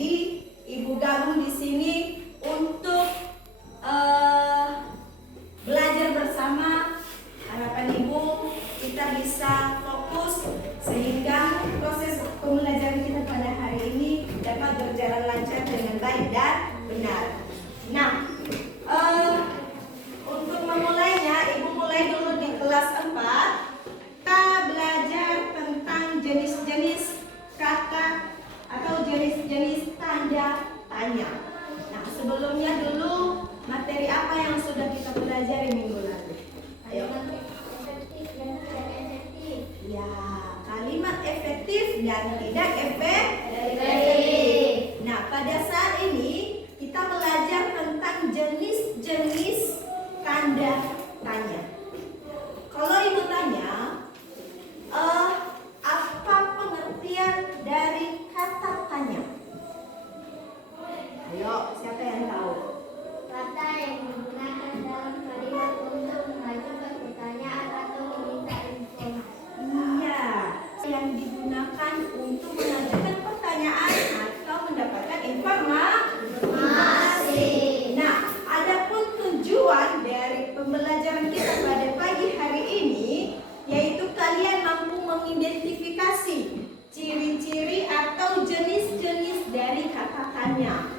Jadi Ibu gabung di sini untuk belajar bersama. Harapan Ibu kita bisa fokus sehingga proses pembelajaran kita pada hari ini dapat berjalan lancar dengan baik dan benar. Nah, untuk memulainya, Ibu mulai dulu di kelas 4. Kita belajar tentang jenis-jenis kata atau jenis-jenis tanda tanya. Nah, sebelumnya dulu materi apa yang sudah kita pelajari minggu lalu? Ayo. Ya, kalimat efektif dan tidak efektif. Nah, pada saat ini kita belajar tentang jenis-jenis tanda tanya. Kalau Ibu tanya, apa pengertian dari kata tanya? Ayo, siapa yang tahu? Kata yang digunakan dalam kalimat untuk mengajukan pertanyaan atau meminta informasi. Iya, yang digunakan untuk mengajukan pertanyaan atau mendapatkan informasi. Nah, adapun tujuan dari pembelajaran kita pada pagi hari ini, yaitu kalian mampu mengidentifikasi ciri-ciri atau jenis-jenis dari kata tanya.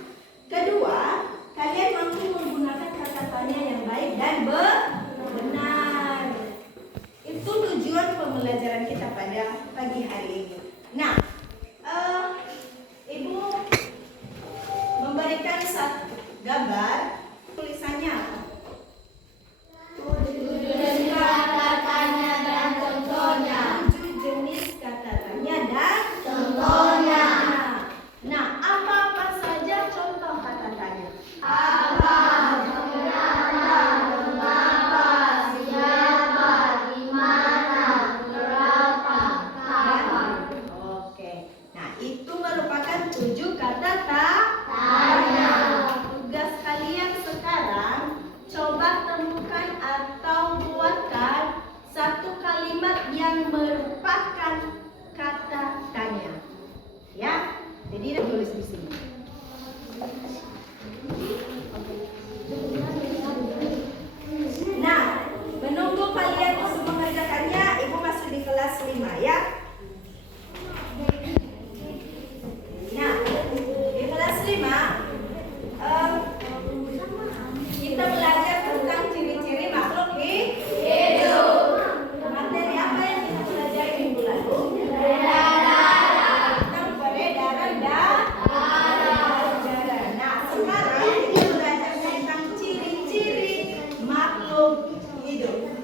Kedua, kalian mampu menggunakan kata tanya yang baik dan benar. Itu tujuan pembelajaran kita pada pagi hari ini. Nah, Ibu memberikan satu gambar, tulisannya apa? Jenis kata tanya dan contohnya. 7 jenis kata tanya dan Contohnya. Nah, apa-apa saja contoh kata tanya? Apa, kenapa, mengapa, siapa, di mana, berapa, kapan. Oke. Nah, itu merupakan 7 kata Tanya. Tugas kalian sekarang, coba temukan atau buatkan satu kalimat yang merupakan kata tanya. Ya, jadi tulis di sini. Nah, menunggu kalian untuk mengerjakannya, Ibu masuk di kelas 5 ya. Nah, di kelas 5 kita belajar tentang ciri-ciri makhluk hidup. Materi apa yang kita pelajari minggu lalu? Tentang peredaran darah. Nah, sekarang kita belajar tentang ciri-ciri makhluk hidup.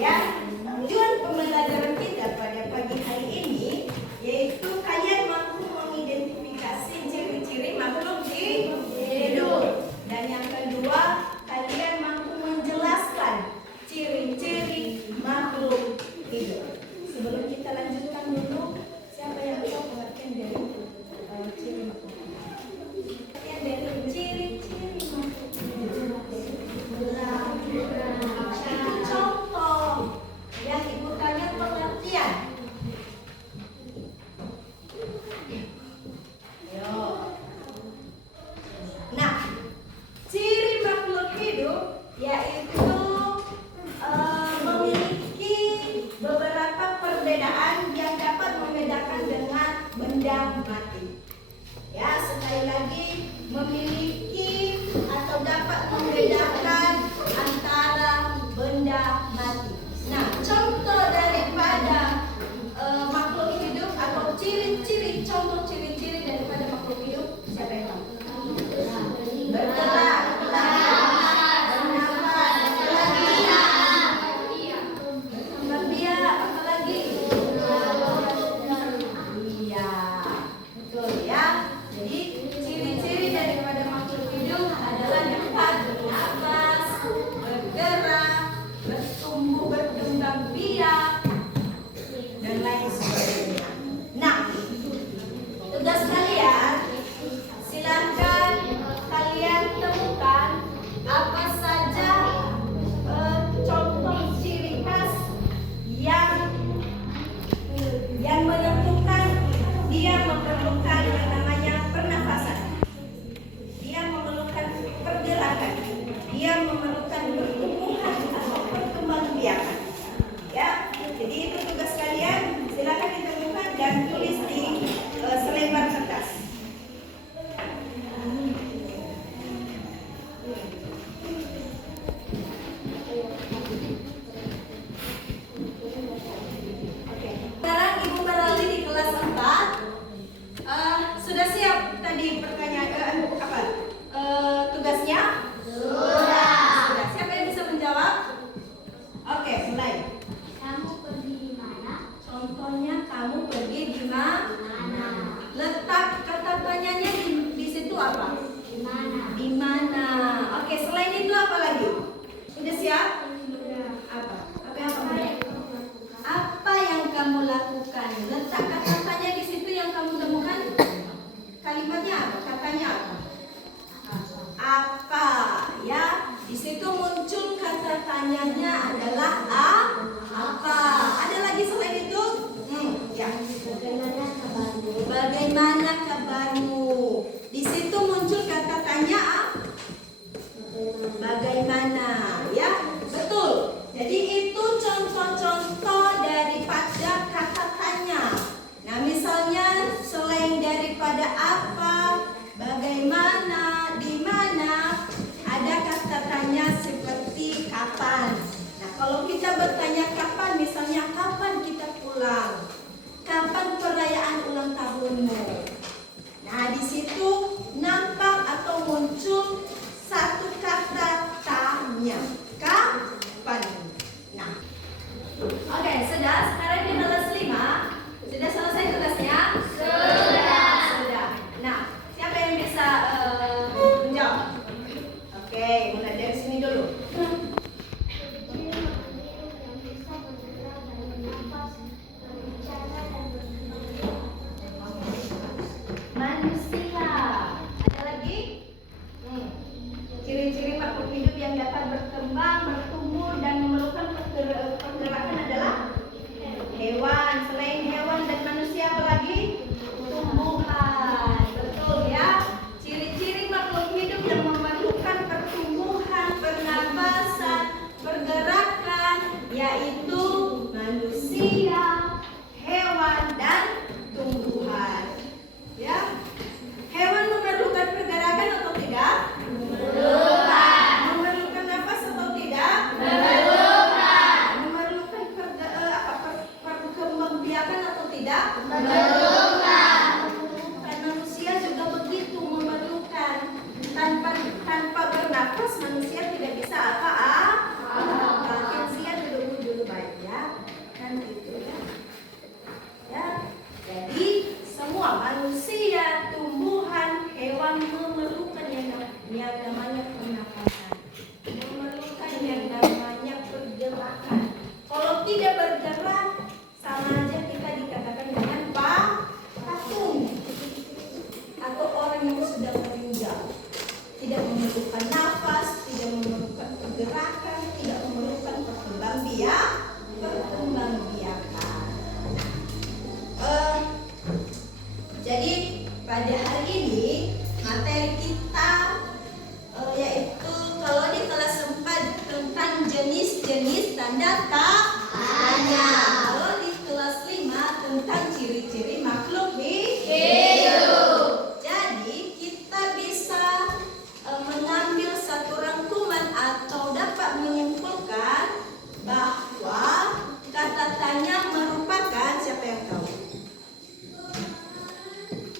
Ya, tujuan pembelajaran kita pada pagi hari ini yaitu kalian mampu mengidentifikasi ciri-ciri makhluk hidup. Dan yang kedua, kalian mampu menjelaskan ciri-ciri makhluk hidup. Sebelum kita lanjutkan dulu, siapa yang tahu pengertian dari ciri makhluk hidup? Pengertian dari ciri-ciri makhluk hidup. Itu contoh yang Ibu tanya pengertian. Yo. Nah, ciri makhluk hidup yaitu memiliki beberapa perbedaan yang dapat membedakan dengan benda mati. Ya, sekali lagi, memiliki atau dapat membedakan antara benda mati. Nah, contoh daripada makhluk hidup atau ciri-ciri, contoh ciri-ciri daripada makhluk hidup, siapa yang tahu? Bergerak, bernafas, berbiak, apa lagi? Iya, betul ya. Jadi ciri-ciri daripada makhluk hidup adalah dapat bernafas, bergerak, bertumbuh, berkembang biak, dan lain sebagainya. Nah, tugas kalian, silakan kalian temukan apa saja contoh ciri khas yang menentukan dia memerlukan yang namanya pernafasan. tidak? Memerlukan. Dan manusia juga begitu memerlukan. Tanpa bernafas manusia tidak bisa Manusia dulu baik ya. Kan gitu ya. Ya. Jadi semua manusia, tumbuhan, hewan memerlukan yang namanya pernapasan. Memerlukan yang namanya pergerakan. Kalau tidak bergerak, sama aja kita dikatakan dengan patung atau orang yang sudah meninggal. Tidak memerlukan nafas, tidak memerlukan pergerakan, tidak memerlukan perkembangbiakan. Jadi pada hari ini materi kita yaitu kalau di kelas 4 tentang jenis-jenis tanda tanya. Kalau di kelas 5 tentang ciri-ciri makhluk hidup. Jadi kita bisa mengambil satu rangkuman atau dapat menyimpulkan bahwa kata tanya merupakan siapa yang tahu?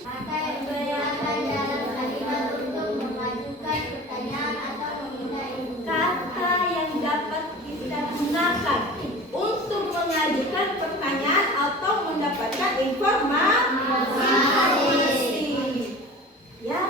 Kata yang digunakan dalam kalimat untuk mengajukan pertanyaan atau meminta informasi. Kata yang dapat kita gunakan untuk mengajukan pertanyaan atau mendapatkan informasi. Ya,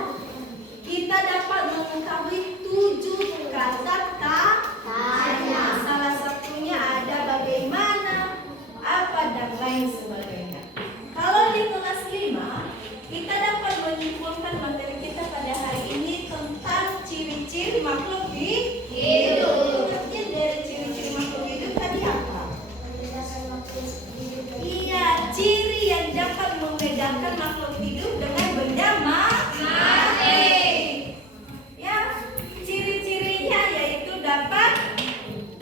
kita dapat mengetahui 7 kata tanya. Salah satunya ada bagaimana, apa dan lain sebagainya. Kalau di kelas 5 kita dapat menyimpulkan materi kita pada hari ini tentang ciri-ciri makhluk hidup. Artinya dari ciri-ciri makhluk hidup tadi apa? Iya, ciri yang dapat membedakan makhluk hidup dengan benda mati. Ya, ciri-cirinya yaitu dapat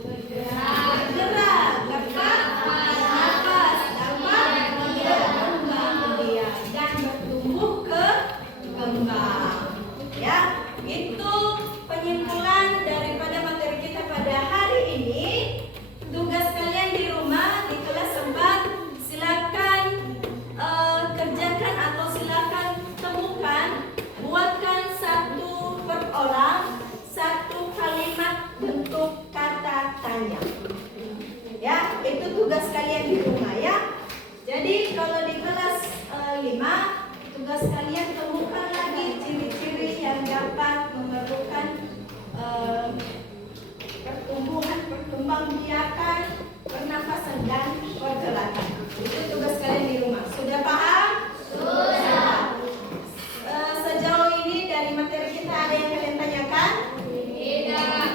bergerak, dapat bernafas, dapat berkembang biak dan bertumbuh kembang. Ya, itu penyimpulan daripada materi kita pada hari ini. Tugas kalian di rumah di kelas 4 silakan kerjakan atau silakan temukan, buatkan satu per orang satu kalimat bentuk kata tanya. Ya, itu tugas kalian di rumah ya. Jadi kalau di kelas 5 tugas kalian temukan lagi ciri-ciri yang dapat memerlukan pertumbuhan, perkembangbiakan, pernafasan dan pergerakan. Itu tugas kalian di rumah. Sudah paham? Sudah. Sejauh ini dari materi kita ada yang kalian tanyakan? Tidak.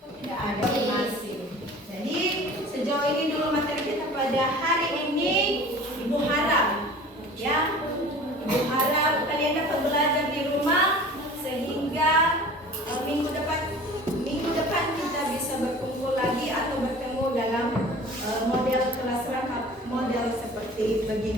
Tidak ada, masih. Jadi sejauh ini dulu materi kita pada hari ini. Ibu harap ya, Ibu harap kalian dapat belajar di rumah sehingga minggu depan kita bisa berkumpul lagi atau bertemu dalam model kelas rangkap model seperti begini.